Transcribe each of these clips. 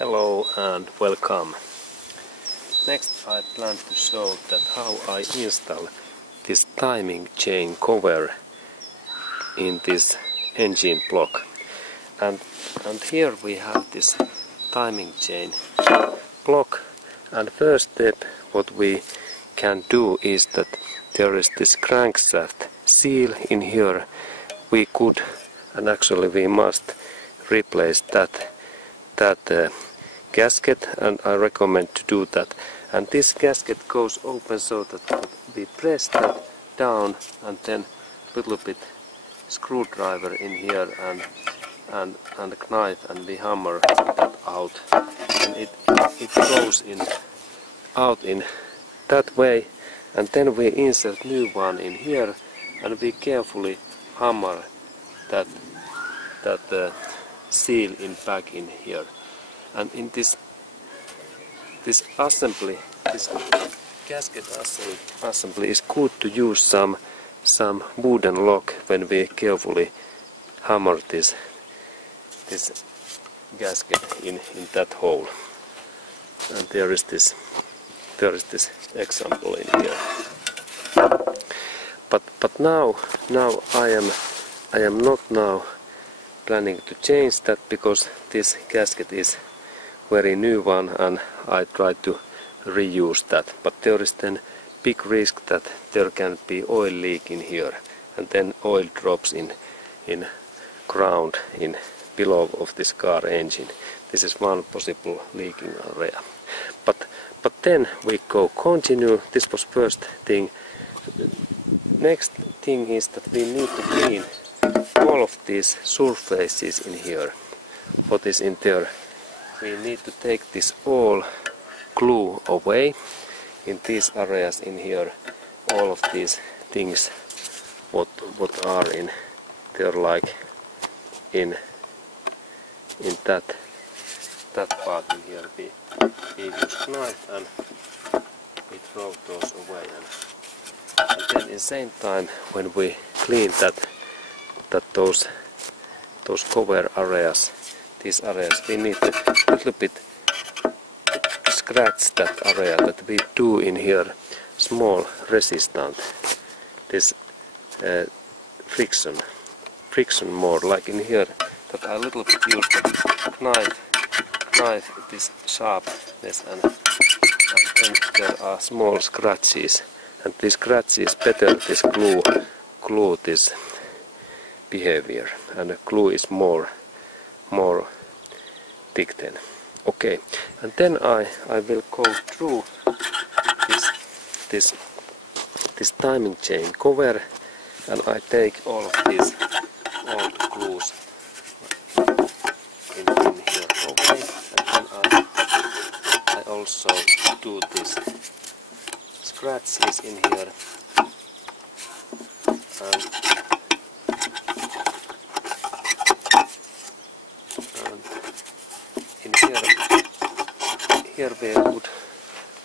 Hello and welcome. Next I plan to show that how I install this timing chain cover in this engine block. And here we have this timing chain block, and first step what we can do is that there is this crankshaft seal in here. We could, and actually we must, replace that gasket, and I recommend to do that. And this gasket goes open so that we press that down and then a little bit screwdriver in here and a knife, and we hammer that out, and it goes out in that way, and then we insert new one in here and we carefully hammer that seal in back in here. And in this assembly, this gasket assembly is good to use some wooden lock when we carefully hammer this gasket in that hole. And there is this example in here. But now I am not now planning to change that, because this gasket is very new one and I try to reuse that. But there is then big risk that there can be oil leak in here, and then oil drops in ground in below of this car engine. This is one possible leaking area. But then we continue. This was first thing. Next thing is that we need to clean all of these surfaces in here. What is in there? We need to take this all glue away in these areas in here. All of these things what are in there, like in that part in here. We use knife and we throw those away, and then in the same time when we clean those cover areas, these areas, we need to a little bit scratch that area, that we do in here small resistant, this friction more, like in here, that I little bit use the knife this sharpness, and then there are small scratches, and these scratches better this glue this behavior, and the glue is more thick then. Okay, and then I will go through this timing chain cover, and I take all of these old glues in here away, and then I also do these scratches in here, and in here we would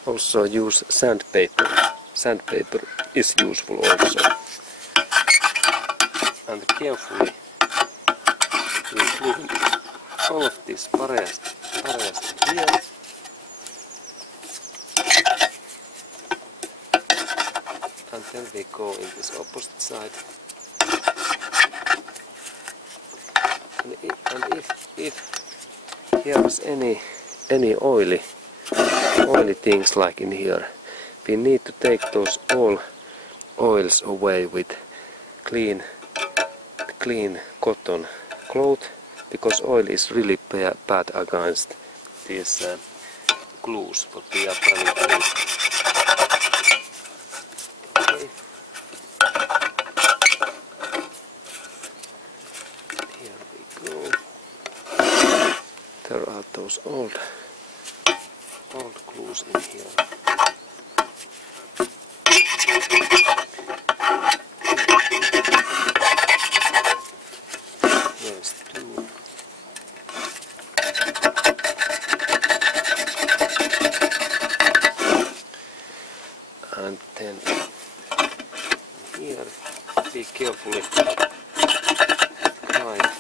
also use sandpaper. Sandpaper is useful also. And carefully we clean all of these areas in here. And then we go in this opposite side. And if here is any oily things like in here, we need to take those all oils away with clean cotton cloth, because oil is really bad against these glues what we are planning to use. Okay. Here we go. There are those old glues in here. There's two. And then here, be carefully knife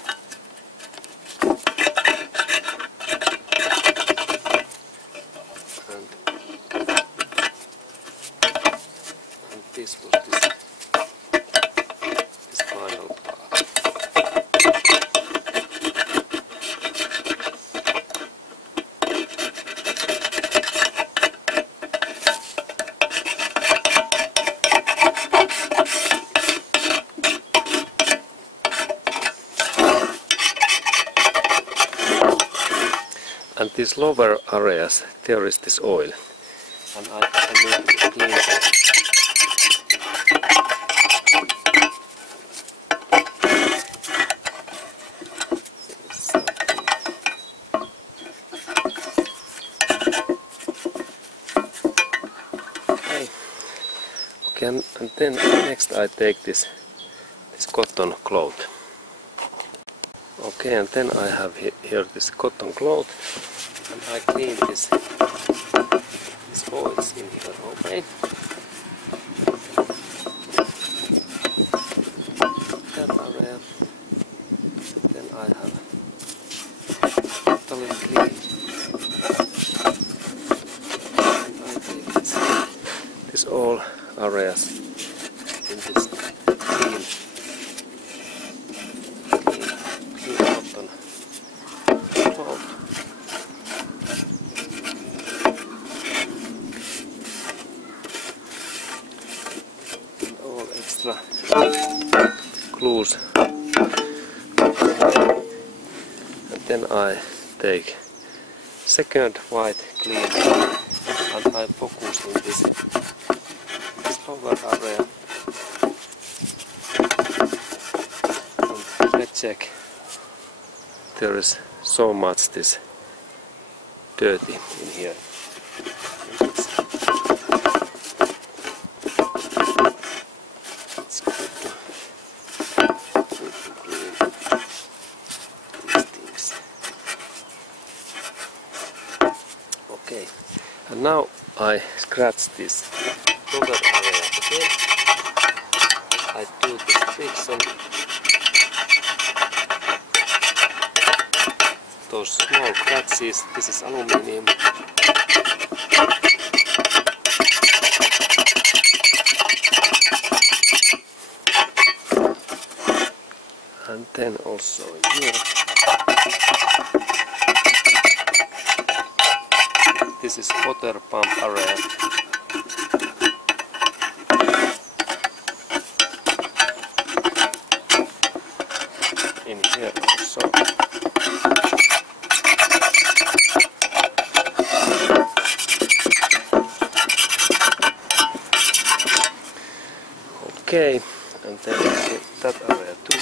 this was this final part. And these lower areas, there is this oil. And I need to clean that. Okay, and then next I take this cotton cloth. Okay, and then I have here this cotton cloth, and I clean these oils in here. Okay. That area. Then I have totally clean. And I take this all areas in this clean cotton cloth. And all extra glues. And then I take second white clean and I focus on this lower area. And let's check. There is so much this dirty in here. It's good to clean these things. Okay, and now I scratch this lower area again. I do this friction. Those small scratches, this is aluminium. And then also here. This is water pump area. In here also. Okay, and then that area too.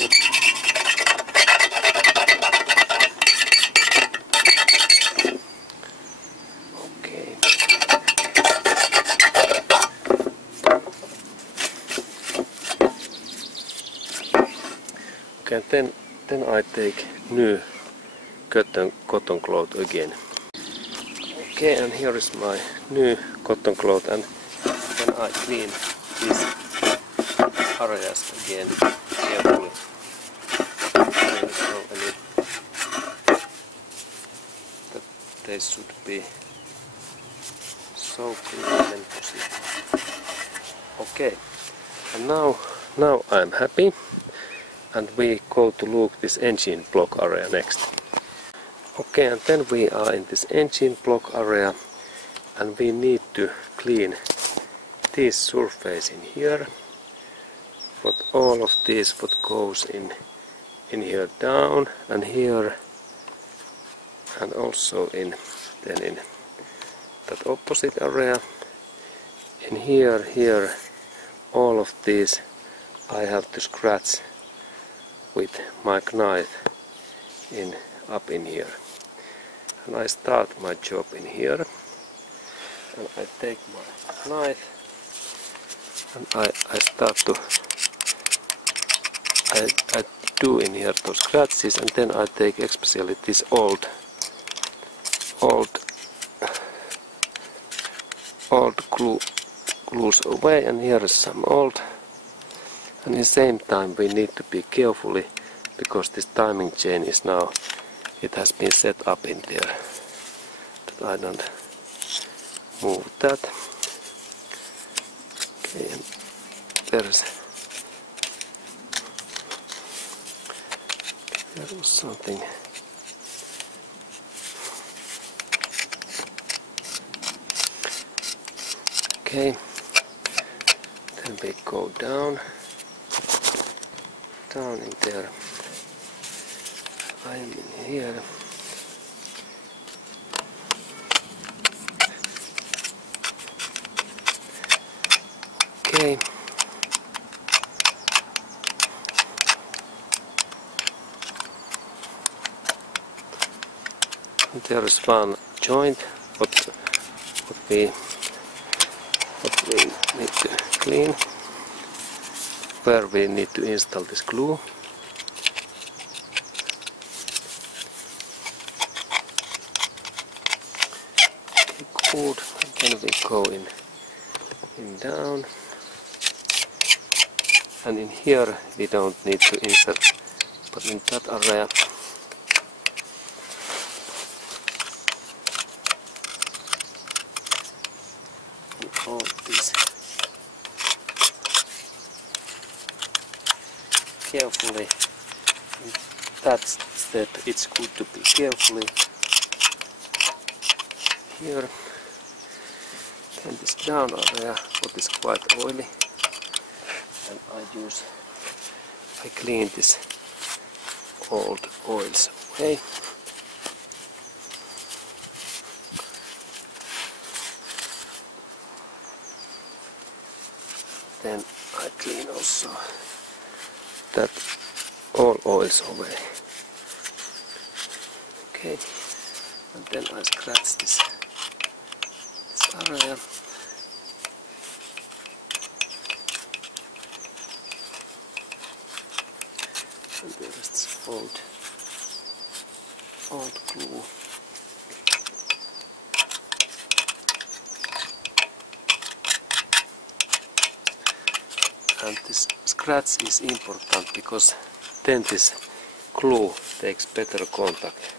Okay. Okay, and then I take new cotton cloth again. Okay, and here is my new cotton cloth, and then I clean these areas again carefully. That they should be so clean and possible. Okay, and now I'm happy, and we go to look this engine block area next. Okay, and then we are in this engine block area, and we need to clean this surface in here. But all of this what goes in here down and here, and also in that opposite area. In here, all of these I have to scratch with my knife up in here. And I start my job in here, and I take my knife and I start to I do in here those scratches, and then I take especially this old glues away, and here is some old. And at the same time we need to be carefully, because this timing chain is now, it has been set up in there, that I don't move that. Okay, there was something. Okay, then we go down in there. I'm in here. Okay. There is one joint what we need to clean, where we need to install this glue. Okay, good. And then we go in down, and in here we don't need to insert, but in that area all this carefully. In that step it's good to be carefully here. Then this down area what is quite oily, and I clean this old oils away. Then I clean also that all oils away. Okay, and then I scratch this area. And there is this old glue. And this scratch is important because then this glue takes better contact.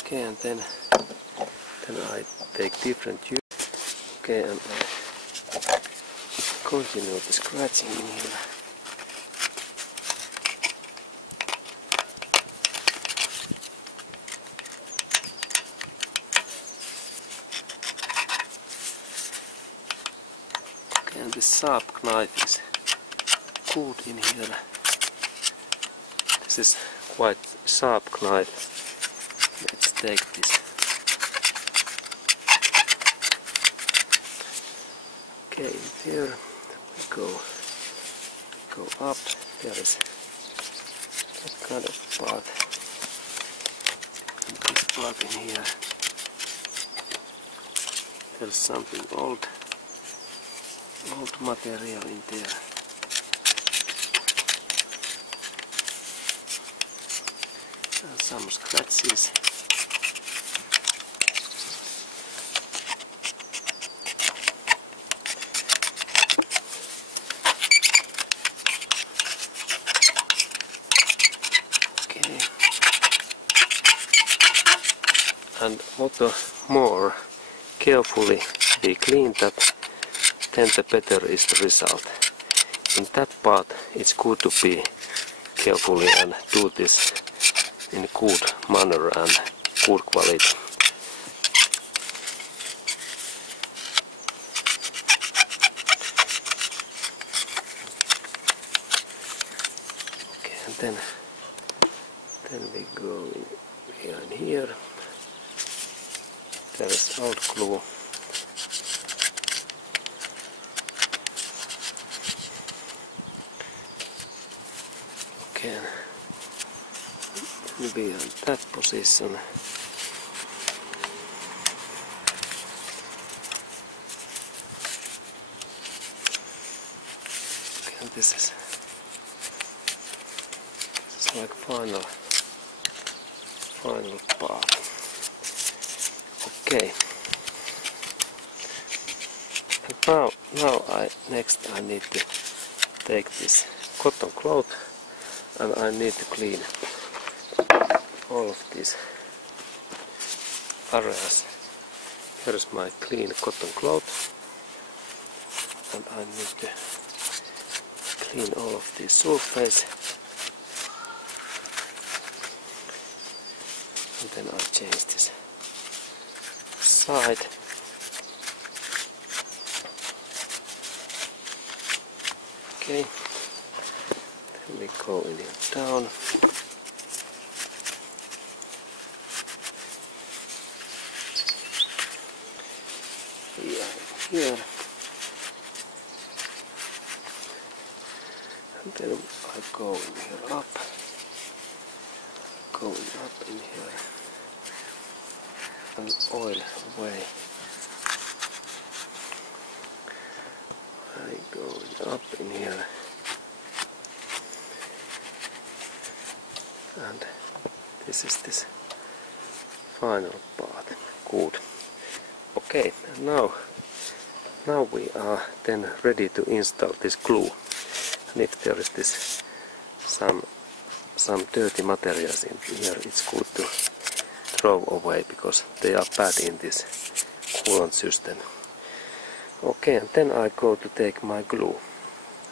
Okay, and then I take different tube. Okay, and I continue the scratching in here. Okay, and this sharp knife is good in here. This is quite sharp knife. Let's take this. Okay, here we go up. There is that kind of part. And this part in here. There's something old material in there. And some scratches. Okay. And what the more carefully we clean that, then the better is the result. In that part it's good to be carefully and do this in good manner and good quality. Okay, and then we go in here. There is old glue. Okay, then we are in that position. Okay, and this is like final part. Okay. And now next I need to take this cotton cloth and I need to clean all of these areas. Here is my clean cotton cloth. and I need to clean all of this surface. And then I change this side. Okay, then we go in here down. Here. And then I go in here up. Going up in here. And oil away. I go up in here. And this is this final part. Good. Okay, now we are then ready to install this glue. And if there is this some dirty materials in here, it's good to throw away because they are bad in this coolant system. Okay, and then I go to take my glue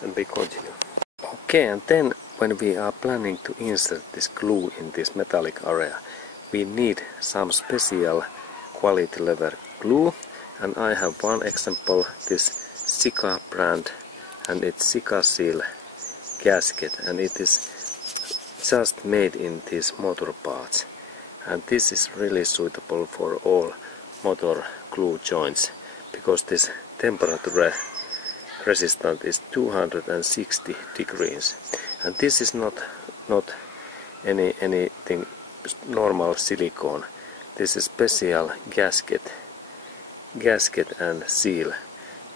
and we continue. Okay, and then when we are planning to insert this glue in this metallic area, we need some special quality level glue, and I have one example, this Sika brand, and it's Sika Seal gasket, and it is just made in these motor parts, and this is really suitable for all motor glue joints because this temperature resistant is 260 degrees, and this is not anything normal silicone. This is special gasket and seal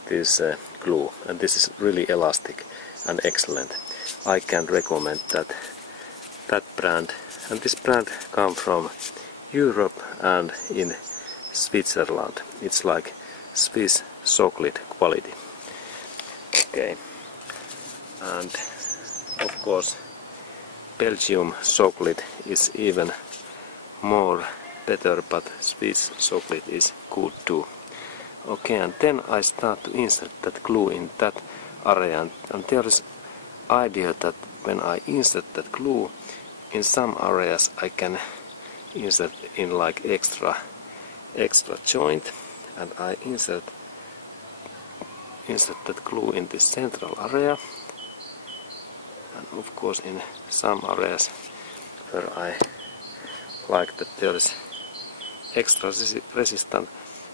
this glue, and this is really elastic and excellent. I can recommend that brand, and this brand comes from Europe and in Switzerland. It's like Swiss chocolate quality. Okay, and of course Belgium chocolate is even more better, but Swiss chocolate is good too. Okay, and then I start to insert that glue in that area, and there is idea that when I insert that glue in some areas I can insert in like extra joint, and I insert that glue in this central area, and of course in some areas where I like that there is extra resistant,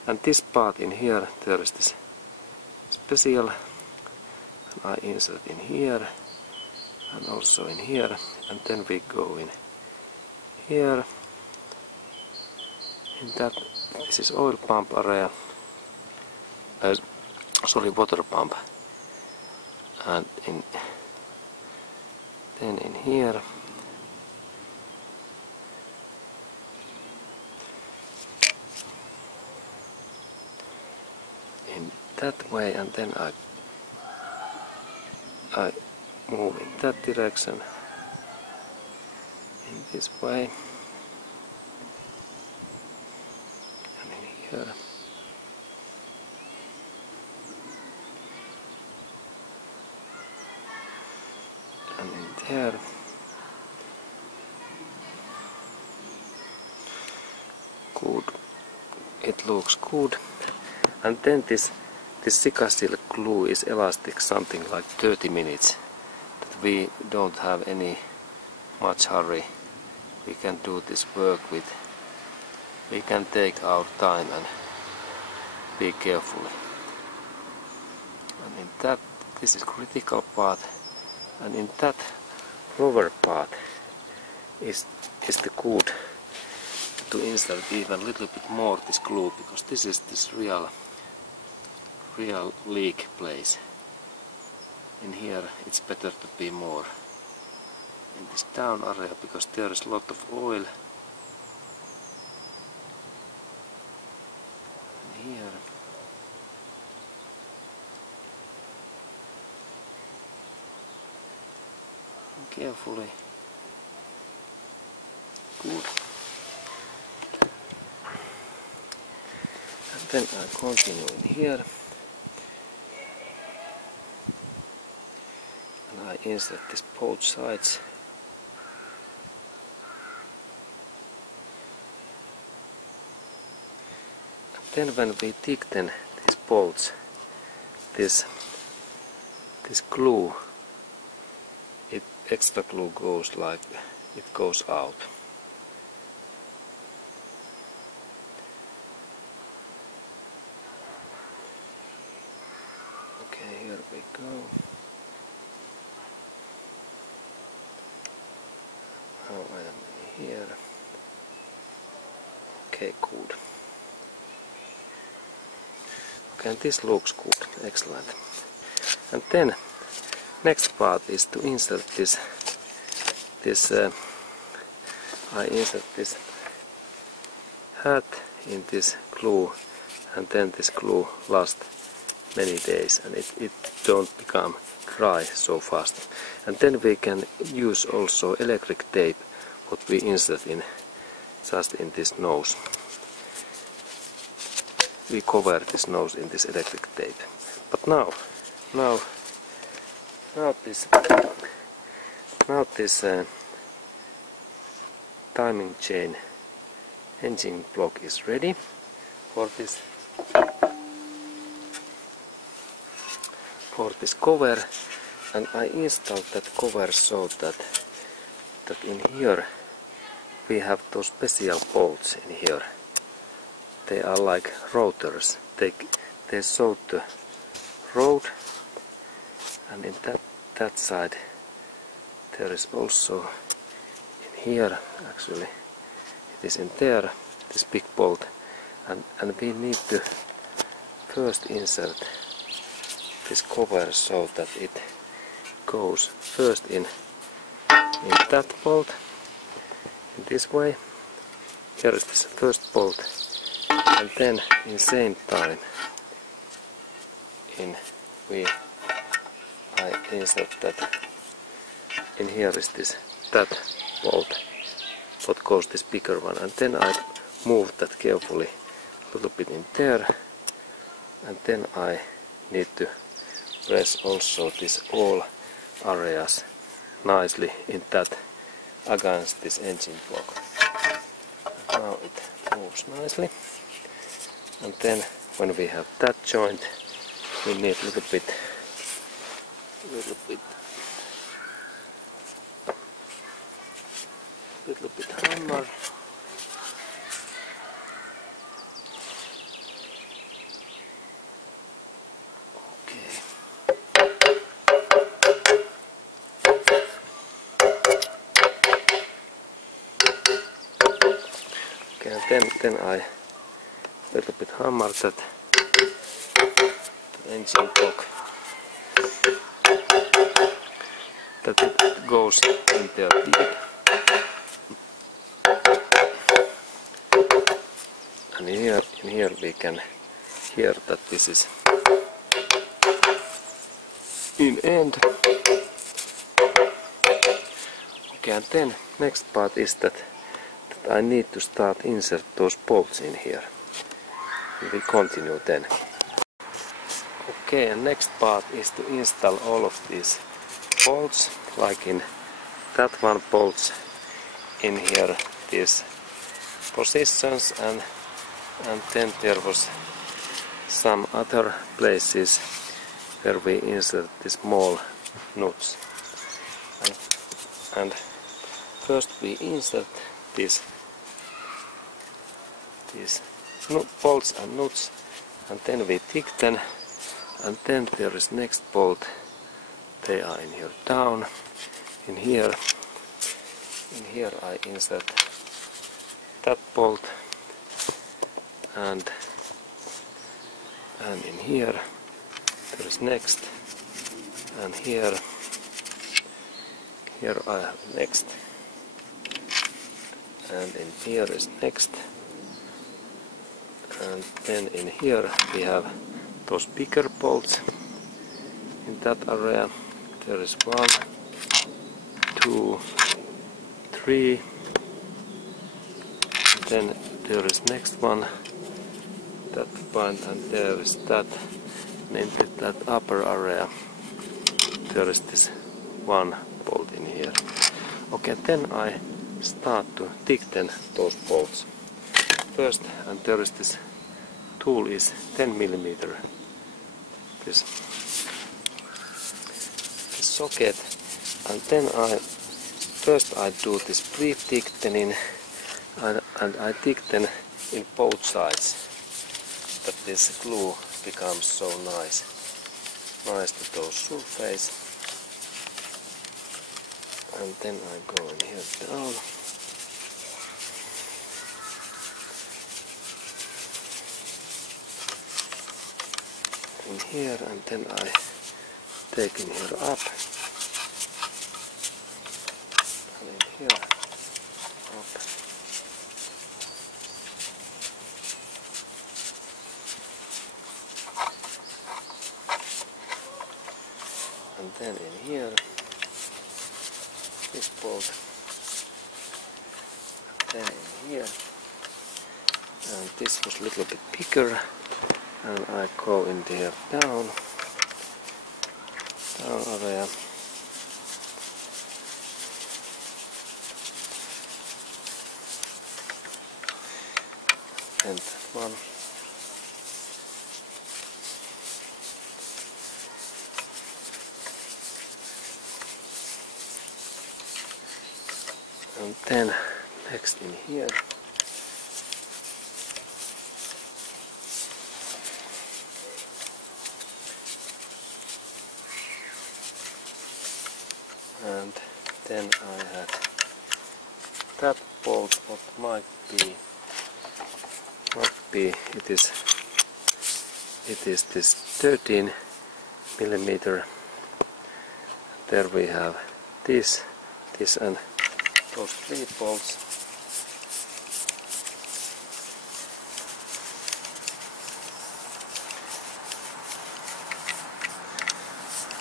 and this part in here there is this special, and I insert in here and also in here, and then we go in here in that. This is oil pump area, sorry, water pump, and then in here in that way, and then I move in that direction in this way, and in here, and in there. Good, it looks good. And then this Sika Seal glue is elastic something like 30 minutes, that we don't have any much hurry. We can do this work with, we can take our time and be careful. And in that, this is critical part, and in that lower part is the good to insert even a little bit more this glue, because this is this real leak place. In here it's better to be more in this down area because there is a lot of oil. And here carefully. Good. And then I continue in here. insert this both sides. Then when we tighten these bolts, this glue, extra glue goes like it goes out. Okay, here we go. Now I am in here. Okay, good. Okay, and this looks good, excellent. And then next part is to insert this. I insert this hat in this glue, and then this glue lasts many days, and it don't become dry so fast. And then we can use also electric tape, what we insert in just in this nose. We cover this nose in this electric tape. But now this timing chain engine block is ready for this cover, and I installed that cover so that in here we have those special bolts in here. They are like rotors. They show the road, and in that side there is also in here, actually it is in there, this big bolt, and we need to first insert this cover so that it goes first in that bolt in this way. Here is this first bolt, and then in same time I insert that in here is that bolt what goes this bigger one, and then I move that carefully a little bit in there, and then I need to press also this all areas nicely in that against this engine block. And now it moves nicely, and then when we have that joint we need a little bit hammer. Okay, and then I little bit hammer that engine block, that it goes in there deep. And in here we can hear that this is in end. Okay, and then next part is that I need to start insert those bolts in here. And we continue then. Okay, and next part is to install all of these bolts, like in that one bolts in here, these positions, and then there was some other places where we insert the small nuts. And first we insert these bolts and nuts, and then we tighten, and then there is next bolt. They are in here down. In here I insert that bolt, and in here there is next, and here I have next, and in here is next, and then in here we have those bigger bolts. In that area there is 1, 2, 3, and then there is next one, that one, and there is that, and in that upper area there is this one bolt in here. Okay, then I start to tighten those bolts. First, and there is this tool is 10 millimeter. This socket, and then first I do this pre-tightening, and I tighten in both sides, that this glue becomes so nice to those surface. And then I go in here down. In here, and then I take in here up. And in here up. And then in here, this bolt. Then in here. And this was a little bit bigger. And I go in there down area. And that one. And then next in here. And then I had that bolt, what might be, it is this 13 millimeter. There we have this and those 3 bolts.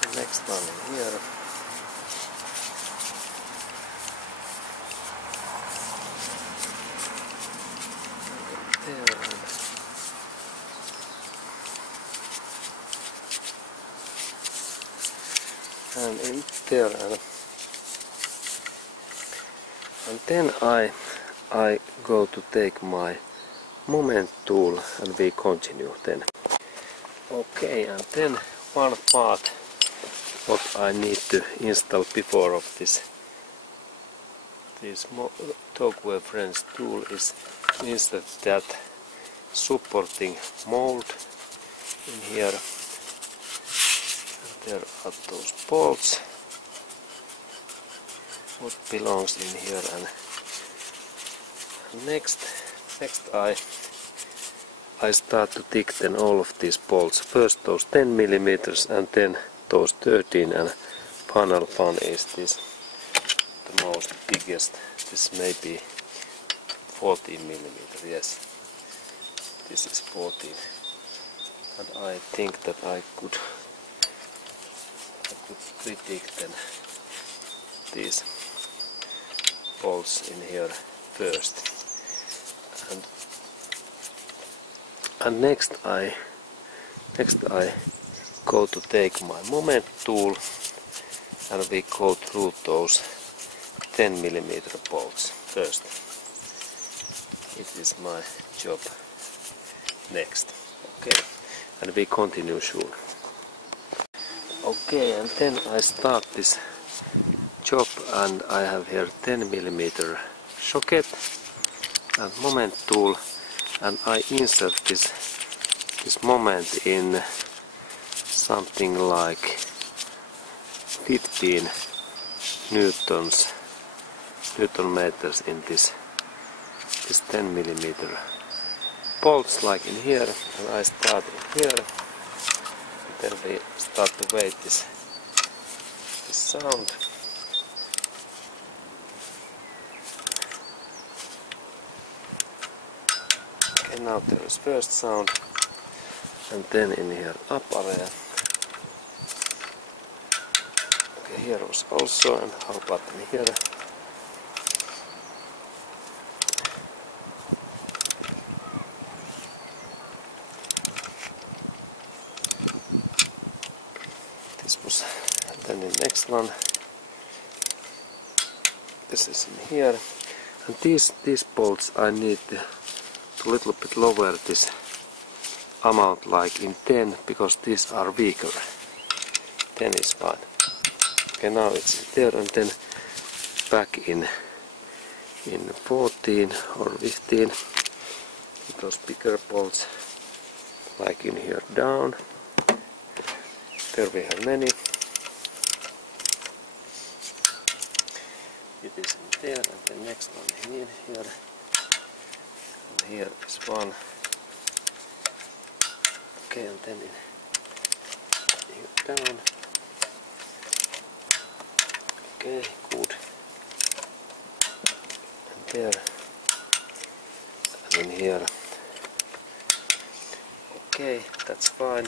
The next one in here. There and in there, and then I go to take my moment tool, and we continue then. Okay, and then one part what I need to install before of this Talkware Friends tool is that supporting mold in here. And there are those bolts what belongs in here, and next I start to tighten all of these bolts. First those 10 millimeters and then those 13, and final one is this, the most biggest. This may be 14 millimeter. Yes, this is 14, and I think that I could pre-tighten these bolts in here first, and next I go to take my moment tool, and we go through those 10 millimeter bolts first. It is my job next. Okay, and we continue soon. Okay, and then I start this job, and I have here 10 millimeter socket and moment tool, and I insert this moment in something like 15 Newton meters in this 10 millimeter bolts, like in here, and I start in here, and then we start to wait this sound. Okay, now there is first sound, and then in here up area. Okay, here was also, and how about in here? This was, and then the next one. this is in here, and these bolts I need to little bit lower this amount, like in 10, because these are weaker. 10 is fine. Okay, now it's there, and then back in 14 or 15, those bigger bolts, like in here down. There we have many. It is in there, and the next one in here. And here is one. Okay, and then in here down. Okay, good. And there. And in here. Okay, that's fine.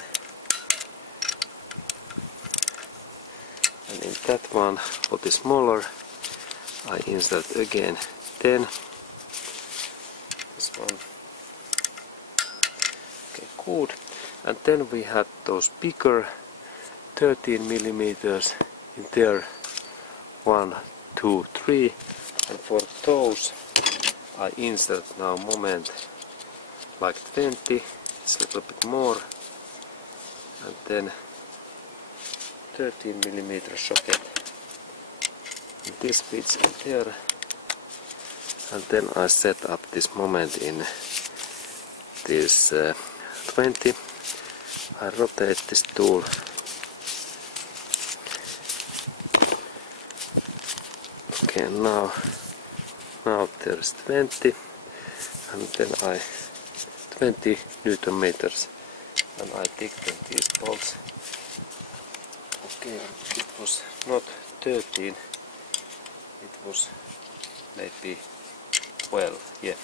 And in that one, what is smaller, I insert again 10. This one. Okay, good. And then we have those bigger 13 millimeters in there. 1, 2, 3. And for those I insert now moment like 20. It's a little bit more. And then 13 millimeter socket. And this fits in there. And then I set up this moment in this 20. I rotate this tool. Okay, now there's 20, and then I 20 Newton meters, and I tighten these bolts. Okay, it was not 13, it was maybe 12, yeah.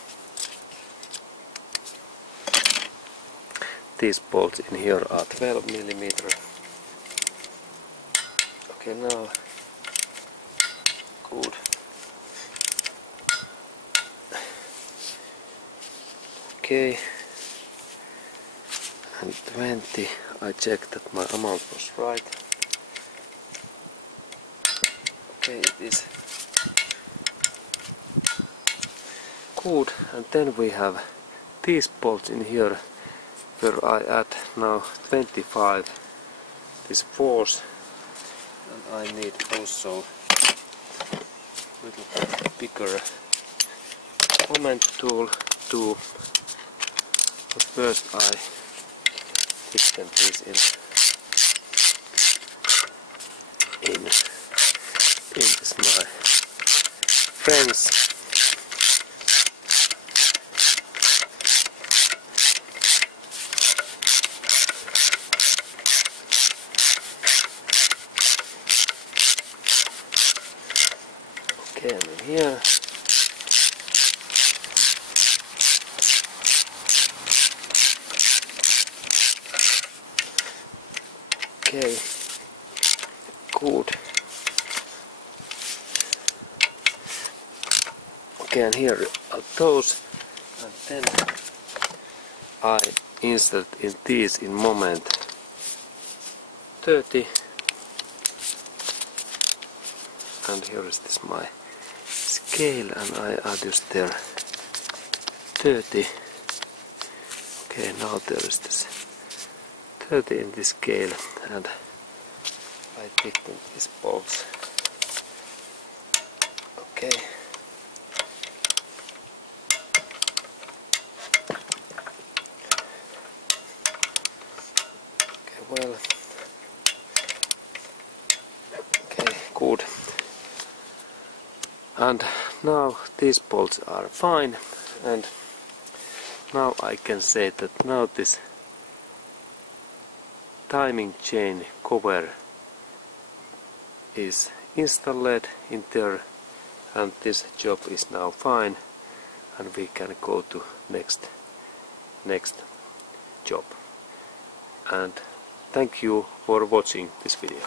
These bolts in here are 12 millimeter. Okay, now good. Okay, and 20. I checked that my amount was right. Okay, it is good. And then we have these bolts in here, where I add now 25 this force, and I need also a little bit bigger moment tool too. But first I tighten these in is my friends. Okay, I'm in here. Okay, good. Okay, and here are those, and then I insert in these in moment 30, and here is this my scale, and I adjust there 30. Okay, now there is this 30 in this scale, and I tighten these bolts. Okay. Okay, well. Okay, good. And now these bolts are fine, and now I can say that now this timing chain cover is installed in there, and this job is now fine, and we can go to next job. And thank you for watching this video.